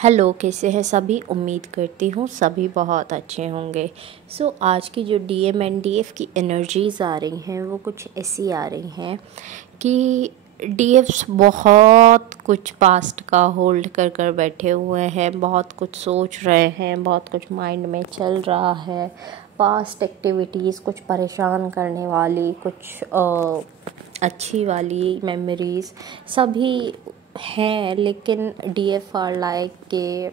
Hello, कैसे हैं सभी। उम्मीद करती हूँ सभी बहुत अच्छे होंगे। आज की जो डीएम एंड डीएफ की एनर्जीज़ आ रही हैं वो कुछ ऐसी आ रही हैं कि डीएफ्स बहुत कुछ पास्ट का होल्ड कर कर बैठे हुए हैं, बहुत कुछ सोच रहे हैं, बहुत कुछ माइंड में चल रहा है। पास्ट एक्टिविटीज़ कुछ परेशान करने वाली, कुछ अच्छी वाली मेमोरीज़ सभी हैं, लेकिन डीएफआर लाइक के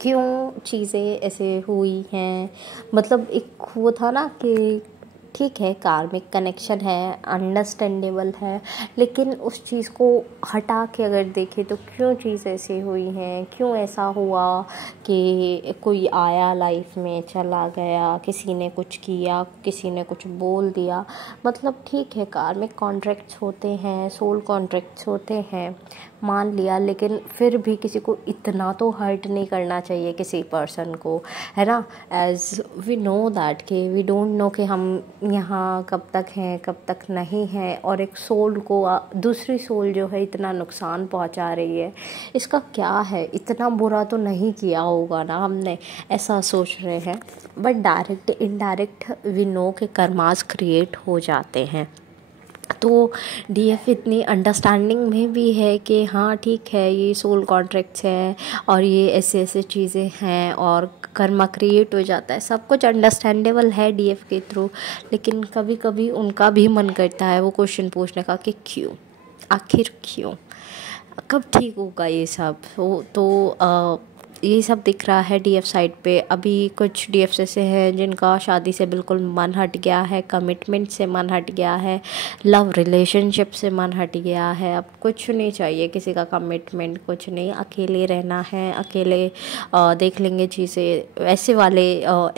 क्यों चीज़ें ऐसे हुई हैं। मतलब एक वो था ना कि ठीक है, कार्मिक कनेक्शन है, अंडरस्टैंडेबल है, लेकिन उस चीज़ को हटा के अगर देखें तो क्यों चीज़ ऐसी हुई हैं, क्यों ऐसा हुआ कि कोई आया लाइफ में चला गया, किसी ने कुछ किया, किसी ने कुछ बोल दिया। मतलब ठीक है, कार्मिक कॉन्ट्रैक्ट्स होते हैं, सोल कॉन्ट्रैक्ट्स होते हैं, मान लिया, लेकिन फिर भी किसी को इतना तो हर्ट नहीं करना चाहिए किसी पर्सन को, है ना। एज वी नो दैट कि वी डोंट नो कि हम यहाँ कब तक हैं कब तक नहीं हैं, और एक सोल को दूसरी सोल जो है इतना नुकसान पहुँचा रही है, इसका क्या है। इतना बुरा तो नहीं किया होगा ना हमने, ऐसा सोच रहे हैं। But direct indirect we know कि कर्मास क्रिएट हो जाते हैं। तो डीएफ इतनी अंडरस्टैंडिंग में भी है कि हाँ ठीक है, ये सोल कॉन्ट्रैक्ट्स हैं और ये ऐसे ऐसे चीज़ें हैं और कर्मा क्रिएट हो जाता है, सब कुछ अंडरस्टैंडेबल है डीएफ के थ्रू। लेकिन कभी कभी उनका भी मन करता है वो क्वेश्चन पूछने का कि क्यों, आखिर क्यों, कब ठीक होगा ये सब। ये सब दिख रहा है डीएफ साइड पे। अभी कुछ डीएफ ऐसे हैं जिनका शादी से बिल्कुल मन हट गया है, कमिटमेंट से मन हट गया है, लव रिलेशनशिप से मन हट गया है। अब कुछ नहीं चाहिए किसी का कमिटमेंट, कुछ नहीं, अकेले रहना है, अकेले देख लेंगे चीज़ें, वैसे वाले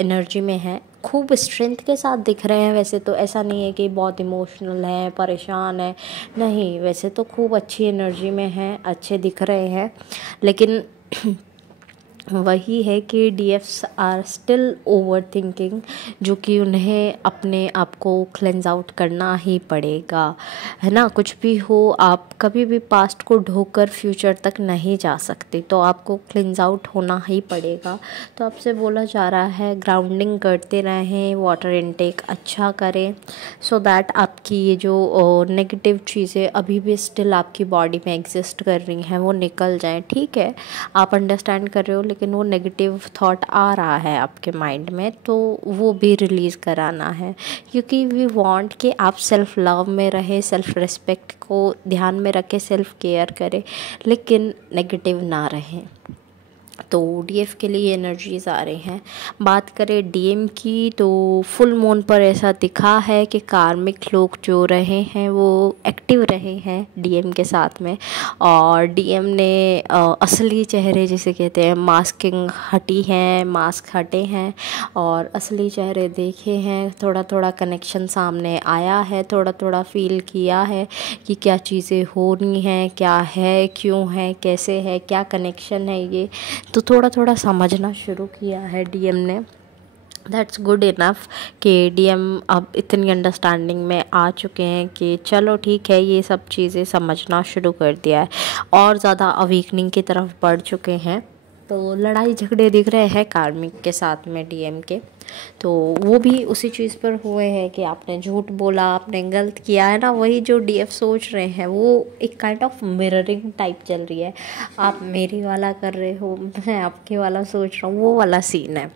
एनर्जी में है। खूब स्ट्रेंथ के साथ दिख रहे हैं वैसे तो, ऐसा नहीं है कि बहुत इमोशनल है, परेशान है, नहीं, वैसे तो खूब अच्छी एनर्जी में हैं, अच्छे दिख रहे हैं। लेकिन वही है कि डीएफ्स आर स्टिल ओवर थिंकिंग, जो कि उन्हें अपने आप को क्लेंज आउट करना ही पड़ेगा, है ना। कुछ भी हो, आप कभी भी पास्ट को ढोकर फ्यूचर तक नहीं जा सकते, तो आपको क्लेंज आउट होना ही पड़ेगा। तो आपसे बोला जा रहा है ग्राउंडिंग करते रहें, वाटर इनटेक अच्छा करें, सो दैट आपकी ये जो नेगेटिव चीज़ें अभी भी स्टिल आपकी बॉडी में एग्जिस्ट कर रही हैं वो निकल जाएं। ठीक है, आप अंडरस्टैंड कर रहे हो, लेकिन वो नेगेटिव थॉट आ रहा है आपके माइंड में, तो वो भी रिलीज़ कराना है, क्योंकि वी वांट कि आप सेल्फ लव में रहे, सेल्फ रिस्पेक्ट को ध्यान में रखें, सेल्फ केयर करें, लेकिन नेगेटिव ना रहें। तो डीएफ के लिए एनर्जीज़ आ रही हैं। बात करें डीएम की, तो फुल मून पर ऐसा दिखा है कि कार्मिक लोग जो रहे हैं वो एक्टिव रहे हैं डीएम के साथ में, और डीएम ने असली चेहरे जिसे कहते हैं, मास्किंग हटी है, मास्क हटे हैं और असली चेहरे देखे हैं। थोड़ा थोड़ा कनेक्शन सामने आया है, थोड़ा थोड़ा फील किया है कि क्या चीज़ें हो रही हैं, क्या है, क्यों है, कैसे है, क्या कनेक्शन है ये, तो थोड़ा थोड़ा समझना शुरू किया है डीएम ने। दैट्स गुड इनफ कि डीएम अब इतनी अंडरस्टैंडिंग में आ चुके हैं कि चलो ठीक है, ये सब चीज़ें समझना शुरू कर दिया है और ज़्यादा अवेकनिंग की तरफ बढ़ चुके हैं। तो लड़ाई झगड़े दिख रहे हैं कार्मिक के साथ में डीएम के, तो वो भी उसी चीज़ पर हुए हैं कि आपने झूठ बोला, आपने गलत किया, है ना। वही जो डीएफ सोच रहे हैं, वो एक काइंड ऑफ मिररिंग टाइप चल रही है। आप मेरी वाला कर रहे हो, मैं आपके वाला सोच रहा हूँ, वो वाला सीन है।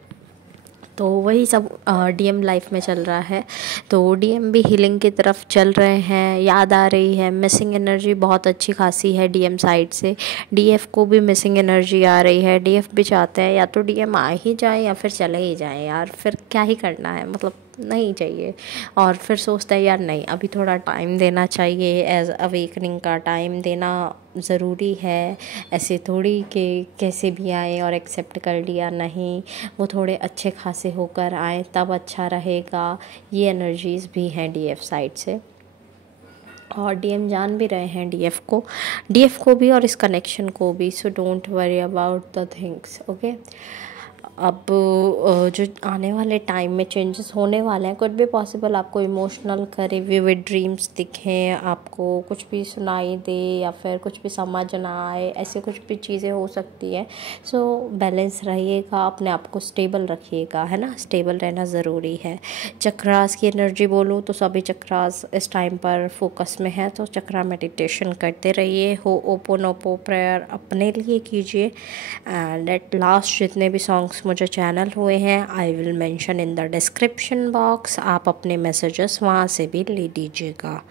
तो वही सब डीएम लाइफ में चल रहा है। तो डीएम भी हीलिंग की तरफ चल रहे हैं, याद आ रही है, मिसिंग एनर्जी बहुत अच्छी खासी है डीएम साइड से। डीएफ को भी मिसिंग एनर्जी आ रही है, डीएफ भी चाहते हैं या तो डीएम आ ही जाए या फिर चले ही जाए यार, फिर क्या ही करना है, मतलब नहीं चाहिए। और फिर सोचता है यार नहीं, अभी थोड़ा टाइम देना चाहिए, एज अवेकनिंग का टाइम देना ज़रूरी है। ऐसे थोड़ी कि कैसे भी आए और एक्सेप्ट कर लिया, नहीं, वो थोड़े अच्छे खासे होकर आए तब अच्छा रहेगा। ये एनर्जीज़ भी हैं डीएफ साइड से, और डीएम जान भी रहे हैं डीएफ को भी और इस कनेक्शन को भी। So don't worry about the things, okay. अब जो आने वाले टाइम में चेंजेस होने वाले हैं, कुछ भी पॉसिबल आपको इमोशनल करे, विविड ड्रीम्स दिखें, आपको कुछ भी सुनाई दे या फिर कुछ भी समझ ना आए, ऐसे कुछ भी चीज़ें हो सकती हैं। सो बैलेंस रहिएगा, अपने आप को स्टेबल रखिएगा, है ना, स्टेबल रहना ज़रूरी है। चक्रास की एनर्जी बोलूँ तो सभी चक्रास इस टाइम पर फोकस में है, तो चक्रा मेडिटेशन करते रहिए। हो ओपोनोपो प्रेयर अपने लिए कीजिए। एंड एट लास्ट जितने भी सॉन्ग्स मुझे चैनल हुए हैं I will mention in the description box, आप अपने मैसेजेस वहाँ से भी ले लीजिएगा।